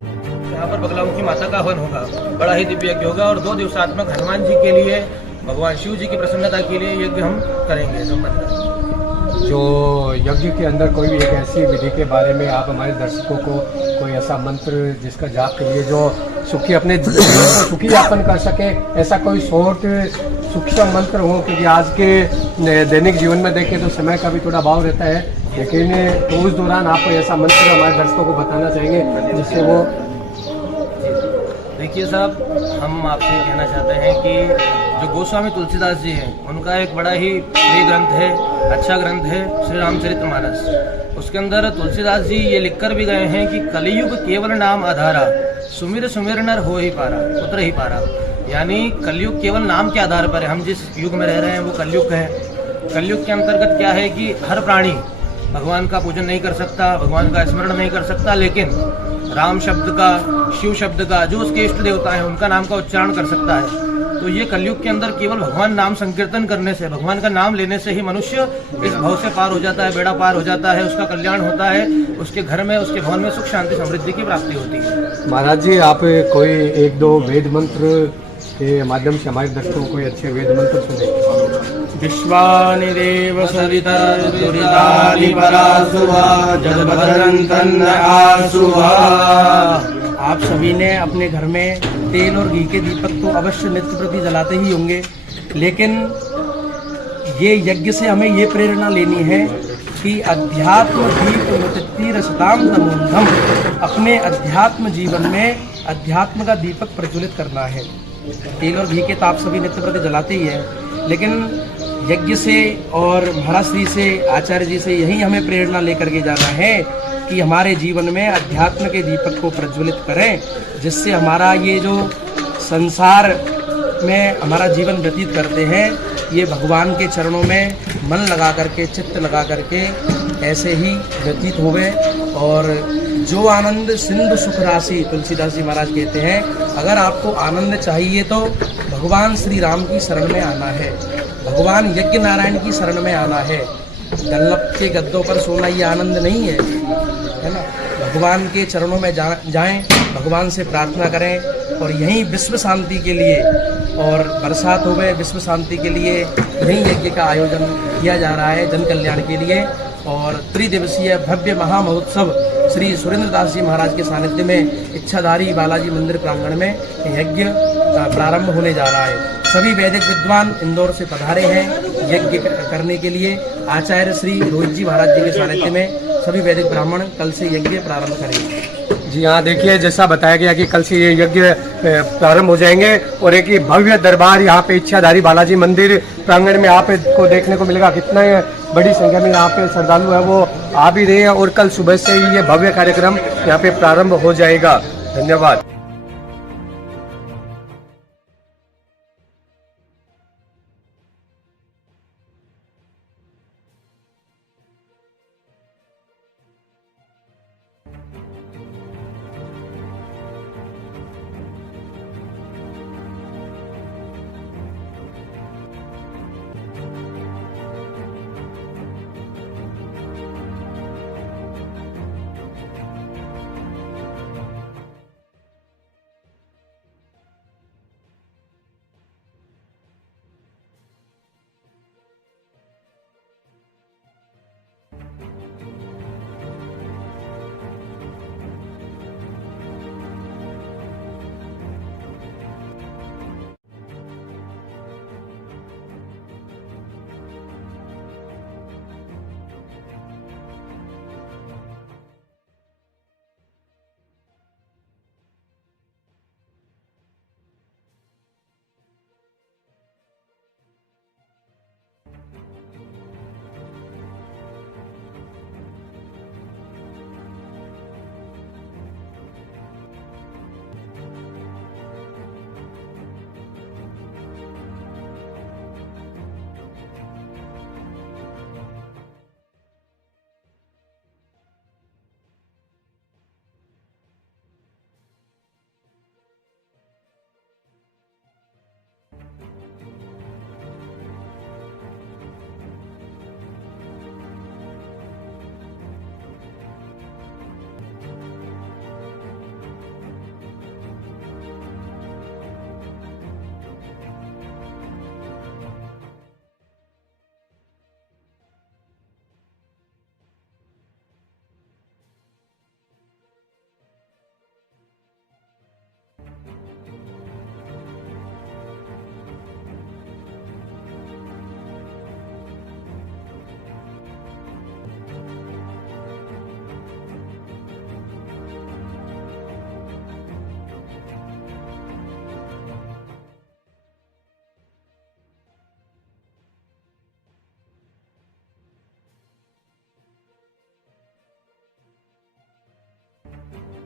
यहाँ पर बगलामुखी माता का हवन होगा, बड़ा ही दिव्य यज्ञ होगा और 2 दिवसात्मक हनुमान जी के लिए, भगवान शिव जी की प्रसन्नता के लिए यज्ञ हम करेंगे, संपन्न करेंगे। जो यज्ञ के अंदर कोई भी एक ऐसी विधि के बारे में आप हमारे दर्शकों को कोई ऐसा मंत्र जिसका जाप के लिए जो सुखी अपने जीवन को सुखी यापन कर सके, ऐसा कोई शॉर्ट सूक्ष्म मंत्र हो, क्योंकि आज के दैनिक जीवन में देखें तो समय का भी थोड़ा अभाव रहता है, लेकिन तो उस दौरान आप कोई ऐसा मंत्र हमारे दर्शकों को बताना चाहेंगे जिससे वो। देखिए साहब, हम आपसे कहना चाहते हैं कि जो गोस्वामी तुलसीदास जी हैं, उनका एक बड़ा ही प्रिय ग्रंथ है, अच्छा ग्रंथ है श्री रामचरितमानस। उसके अंदर तुलसीदास जी ये लिखकर भी गए हैं कि कलियुग केवल नाम आधारा, सुमिर सुमिर नर हो ही पारा, उतर ही पारा। यानी कलयुग केवल नाम के आधार पर है। हम जिस युग में रह रहे हैं वो कलयुग है। कलयुग के अंतर्गत क्या है कि हर प्राणी भगवान का पूजन नहीं कर सकता, भगवान का स्मरण नहीं कर सकता, लेकिन राम शब्द का, शिव शब्द का, जो उसके इष्ट देवता हैं उनका नाम का उच्चारण कर सकता है। तो ये कलयुग के अंदर केवल भगवान नाम संकीर्तन करने से, भगवान का नाम लेने से ही मनुष्य इस भव से पार हो जाता है, बेड़ा पार हो जाता है, उसका कल्याण होता है, उसके घर में, उसके भवन में सुख शांति समृद्धि की प्राप्ति होती है। महाराज जी, आप कोई 1-2 वेद मंत्र के माध्यम से हमारे दर्शकों को कोई अच्छे वेद मंत्र सुने। विश्वानि देव सरितः दुरितानि परासुवा जलभद्रन्तन्न आसुवा। आप सभी ने अपने घर में तेल और घी के दीपक तो अवश्य नित्य प्रति जलाते ही होंगे, लेकिन ये यज्ञ से हमें ये प्रेरणा लेनी है कि अध्यात्म दीप रसताम तमोन्धम, अपने अध्यात्म जीवन में अध्यात्म का दीपक प्रज्वलित करना है। तेल और घी के तो आप सभी नित्य प्रति जलाते ही हैं, लेकिन यज्ञ से और महाराज श्री से, आचार्य जी से यही हमें प्रेरणा लेकर के जाना है कि हमारे जीवन में अध्यात्म के दीपक को प्रज्वलित करें, जिससे हमारा ये जो संसार में हमारा जीवन व्यतीत करते हैं, ये भगवान के चरणों में मन लगा करके, चित्त लगा करके ऐसे ही व्यतीत होवे। और जो आनंद सिंधु सुख राशि, तुलसीदास जी महाराज कहते हैं, अगर आपको आनंद चाहिए तो भगवान श्री राम की शरण में आना है, भगवान यज्ञ नारायण की शरण में आना है। डल्लप के गद्दों पर सोना ये आनंद नहीं है, है ना। भगवान के चरणों में जाएं, भगवान से प्रार्थना करें, और यहीं विश्व शांति के लिए, और बरसात हो गए विश्व शांति के लिए यहीं यज्ञ का आयोजन किया जा रहा है, जन कल्याण के लिए। और त्रिदिवसीय भव्य महामहोत्सव श्री सुरेंद्र दास जी महाराज के सानिध्य में इच्छाधारी बालाजी मंदिर प्रांगण में यज्ञ प्रारंभ होने जा रहा है। सभी वैदिक विद्वान इंदौर से पधारे हैं यज्ञ करने के लिए। आचार्य श्री रोहित जी महाराज जी के सानिध्य में सभी वैदिक ब्राह्मण कल से यज्ञ प्रारंभ करेंगे। जी हाँ, देखिए जैसा बताया गया कि कल से ये यज्ञ प्रारंभ हो जाएंगे, और एक भव्य दरबार यहाँ पे इच्छाधारी बालाजी मंदिर प्रांगण में आपको देखने को मिलेगा। कितना बड़ी संख्या में यहाँ पे श्रद्धालु है वो आ भी रहे हैं, और कल सुबह से ही ये भव्य कार्यक्रम यहाँ पे प्रारंभ हो जाएगा। धन्यवाद। हैं।